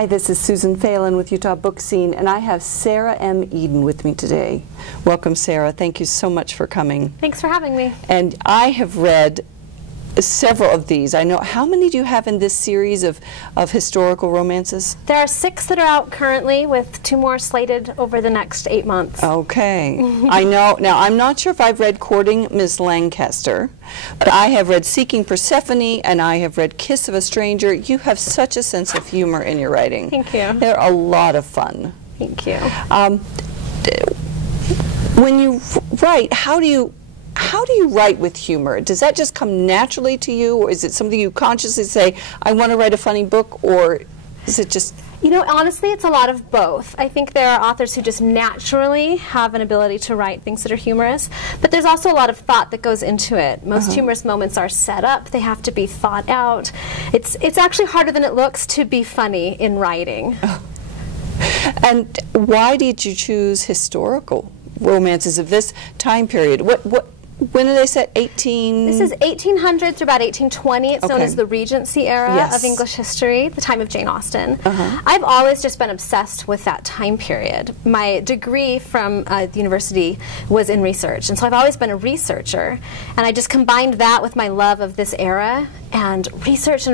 Hi, this is Susan Phelan with Utah Book Scene, and I have Sarah M. Eden with me today. Welcome, Sarah. Thank you so much for coming. Thanks for having me. And I have read several of these. I know, how many do you have in this series of historical romances? There are 6 that are out currently, with 2 more slated over the next 8 months. Okay. I know. Now, I'm not sure if I've read Courting Miss Lancaster, but I have read Seeking Persephone, and I have read Kiss of a Stranger. You have such a sense of humor in your writing. Thank you. They're a lot of fun. Thank you. When you write, how do you write with humor? Does that just come naturally to you, or is it something you consciously say, I want to write a funny book, or is it just... You know, honestly, it's a lot of both. I think there are authors who just naturally have an ability to write things that are humorous, but there's also a lot of thought that goes into it. Most humorous moments are set up. They have to be thought out. It's actually harder than it looks to be funny in writing. Oh. And why did you choose historical romances of this time period? When are they set? This is 1800 through about 1820. It's known as the Regency era of English history, the time of Jane Austen. I've always just been obsessed with that time period. My degree from the university was in research, and so I've always been a researcher. And I just combined that with my love of this era and researched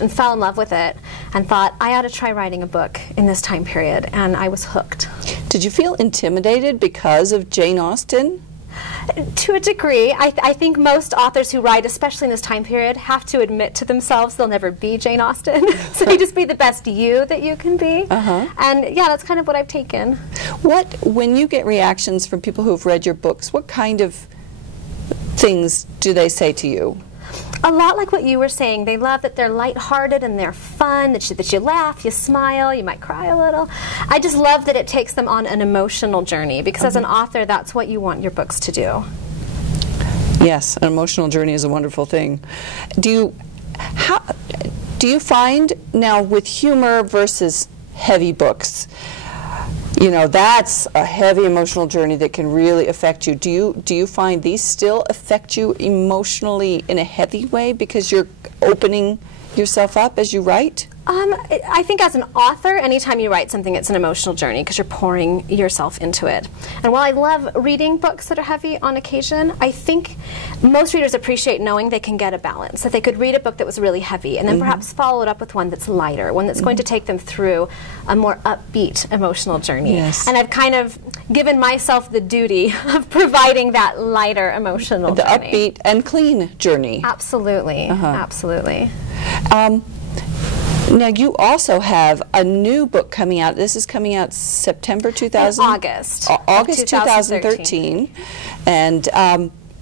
and fell in love with it and thought I ought to try writing a book in this time period, and I was hooked. Did you feel intimidated because of Jane Austen? To a degree. I think most authors who write, especially in this time period, have to admit to themselves they'll never be Jane Austen. So you just be the best you that you can be. And yeah, that's kind of what I've taken. When you get reactions from people who've read your books, what kind of things do they say to you? A lot like what you were saying. They love that they're lighthearted and they're fun, that you laugh, you smile, you might cry a little. I just love that it takes them on an emotional journey, because as an author, that's what you want your books to do. Yes, an emotional journey is a wonderful thing. Do you find now with humor versus heavy books, you know, that's a heavy emotional journey that can really affect you. Do you find these still affect you emotionally in a heavy way because you're opening yourself up as you write? I think as an author, anytime you write something, it's an emotional journey because you're pouring yourself into it. And while I love reading books that are heavy on occasion, I think most readers appreciate knowing they can get a balance, that they could read a book that was really heavy and then perhaps follow it up with one that's lighter, one that's going to take them through a more upbeat emotional journey. And I've kind of given myself the duty of providing that lighter emotional journey. The upbeat and clean journey. Absolutely. Absolutely. Now, you also have a new book coming out. This is coming out September 2000? August 2013. And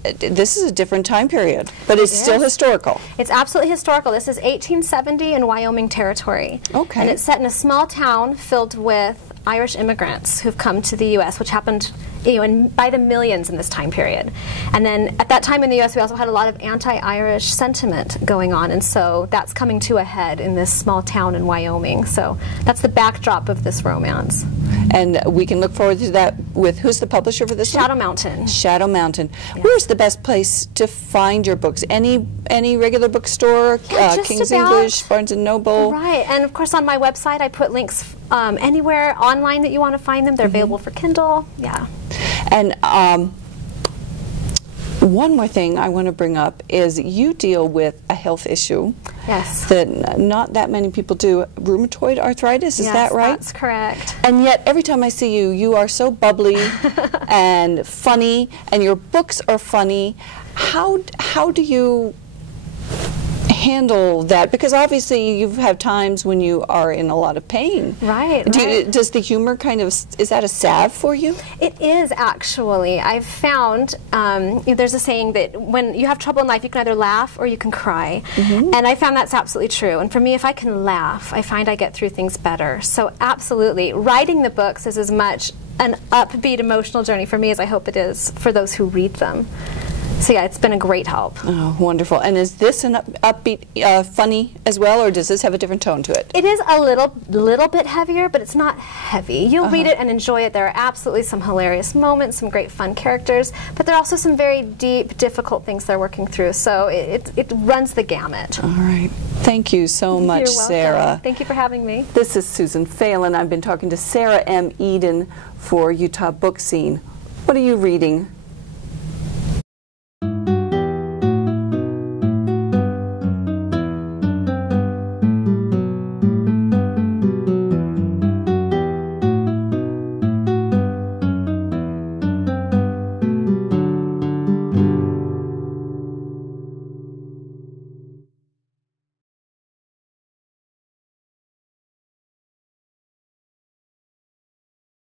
this is a different time period, but it's still historical. It's absolutely historical. This is 1870 in Wyoming Territory. Okay. And it's set in a small town filled with Irish immigrants who've come to the U.S., which happened by the millions in this time period. And then at that time in the U.S., we also had a lot of anti-Irish sentiment going on, and so that's coming to a head in this small town in Wyoming. So that's the backdrop of this romance. And we can look forward to that with, who's the publisher for this Shadow one? Mountain. Shadow Mountain. Yeah. Where's the best place to find your books? Any regular bookstore? King's English, Barnes & Noble? Right, and of course on my website I put links anywhere online that you want to find them. They're available for Kindle. Yeah. And one more thing I want to bring up is you deal with a health issue that not that many people do. Rheumatoid arthritis, is that right? Yes, that's correct. And yet every time I see you, you are so bubbly and funny, and your books are funny. How do you handle that? Because obviously you've had times when you are in a lot of pain. Right. Does the humor kind of, is that a salve for you? It is, actually. I've found there's a saying that when you have trouble in life, you can either laugh or you can cry. And I found that's absolutely true. And for me, if I can laugh, I find I get through things better. So absolutely, writing the books is as much an upbeat emotional journey for me as I hope it is for those who read them. So yeah, it's been a great help. Oh, wonderful. And is this an upbeat, funny as well, or does this have a different tone to it? It is a little bit heavier, but it's not heavy. You'll read it and enjoy it. There are absolutely some hilarious moments, some great fun characters, but there are also some very deep, difficult things they're working through. So it runs the gamut. All right. Thank you so much, You're welcome. Sarah. Thank you for having me. This is Susan Phelan. I've been talking to Sarah M. Eden for Utah Book Scene. What are you reading